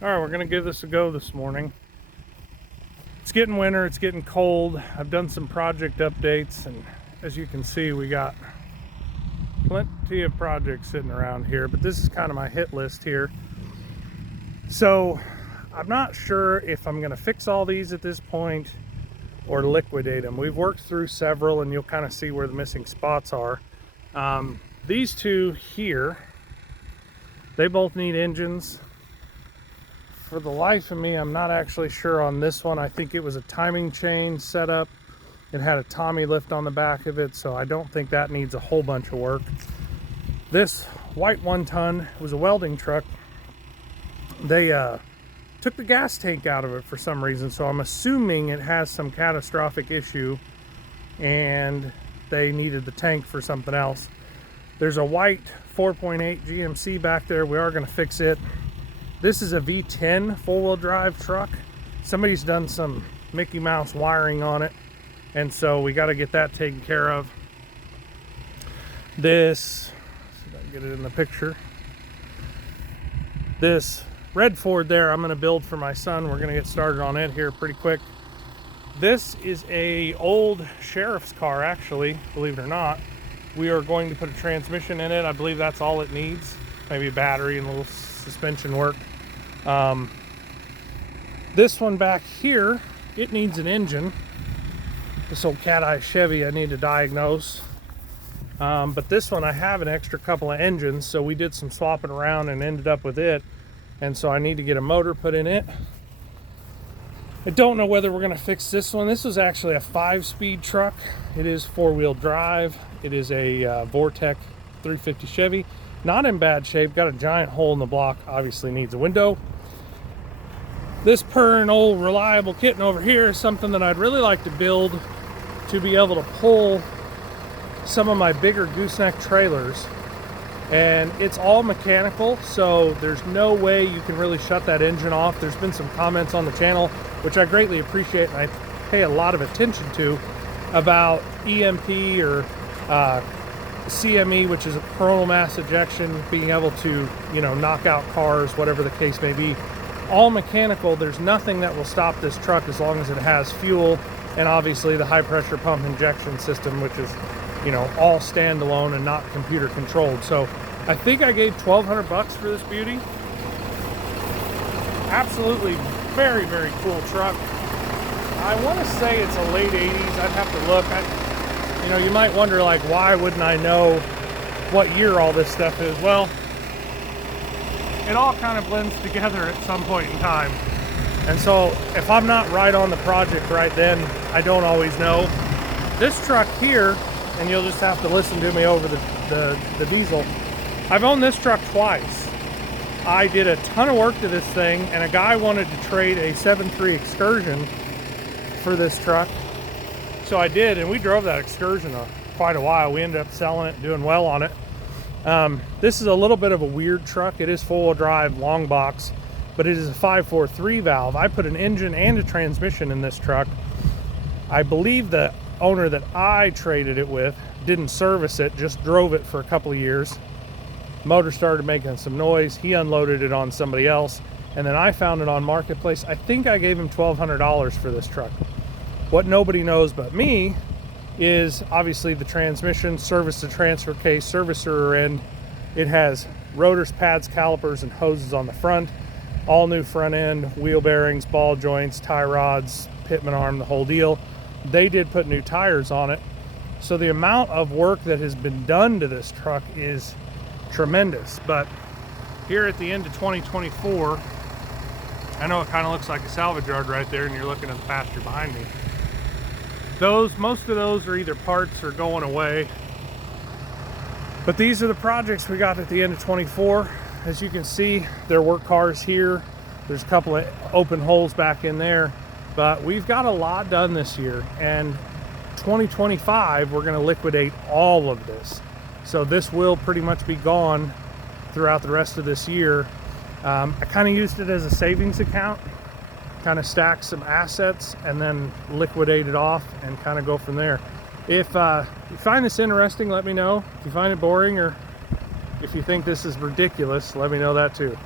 All right, we're gonna give this a go this morning. It's getting winter, it's getting cold. I've done some project updates, and as you can see, we got plenty of projects sitting around here, but this is kind of my hit list here. So I'm not sure if I'm gonna fix all these at this point or liquidate them. We've worked through several, and you'll kind of see where the missing spots are. These two here, they both need engines. For the life of me, I'm not actually sure on this one. I think it was a timing chain setup. It had a Tommy lift on the back of it, so I don't think that needs a whole bunch of work. This white 1-ton was a welding truck. They took the gas tank out of it for some reason, so I'm assuming it has some catastrophic issue and they needed the tank for something else. There's a white 4.8 GMC back there. We are going to fix it. This is a V10 four-wheel drive truck. Somebody's done some Mickey Mouse wiring on it, and so we got to get that taken care of. This, let's see if I can get it in the picture. This red Ford there, I'm going to build for my son. We're going to get started on it here pretty quick. This is a old sheriff's car, actually, believe it or not. We are going to put a transmission in it. I believe that's all it needs. Maybe a battery and a little suspension work. This one back here, it needs an engine. This old cat eye Chevy I need to diagnose. But this one I have an extra couple of engines, so we did some swapping around and ended up with it. And so I need to get a motor put in it. I don't know whether we're going to fix this one. This was actually a 5-speed truck. It is 4-wheel drive. It is a Vortec 350 Chevy. Not in bad shape. Got a giant hole in the block. Obviously needs a window. This purring old reliable kitten over here is something that I'd really like to build to be able to pull some of my bigger gooseneck trailers. And it's all mechanical, so there's no way you can really shut that engine off. There's been some comments on the channel, which I greatly appreciate and I pay a lot of attention to, about EMP or CME, which is a coronal mass ejection, being able to, knock out cars, whatever the case may be. All mechanical. There's nothing that will stop this truck as long as it has fuel, and obviously the high pressure pump injection system, which is all standalone and not computer controlled. So I think I gave $1,200 for this beauty. Absolutely very, very cool truck. I want to say it's a late 80s. I'd have to look. You might wonder, like, why wouldn't I know what year all this stuff is? Well, it all kind of blends together at some point in time. And so if I'm not right on the project right then, I don't always know. This truck here, and you'll just have to listen to me over the diesel. I've owned this truck twice. I did a ton of work to this thing, and a guy wanted to trade a 7.3 Excursion for this truck. So I did, and we drove that Excursion quite a while. We ended up selling it, doing well on it. This is a little bit of a weird truck. It is four-wheel drive, long box, but it is a 543 valve. I put an engine and a transmission in this truck. I believe the owner that I traded it with didn't service it, just drove it for a couple of years. Motor started making some noise. He unloaded it on somebody else, and then I found it on Marketplace. I think I gave him $1,200 for this truck. What nobody knows but me is obviously the transmission, service to transfer case, service end. It has rotors, pads, calipers, and hoses on the front. All new front end, wheel bearings, ball joints, tie rods, pitman arm, the whole deal. They did put new tires on it. So the amount of work that has been done to this truck is tremendous. But here at the end of 2024, I know it kind of looks like a salvage yard right there, and you're looking at the pasture behind me. Most of those are either parts or going away. But these are the projects we got at the end of 24. As you can see, there were cars here. There's a couple of open holes back in there. But we've got a lot done this year. And 2025, we're going to liquidate all of this. So this will pretty much be gone throughout the rest of this year. I kind of used it as a savings account. Kind of stack some assets and then liquidate it off and kind of go from there. If you find this interesting, let me know. If you find it boring or if you think this is ridiculous, let me know that too.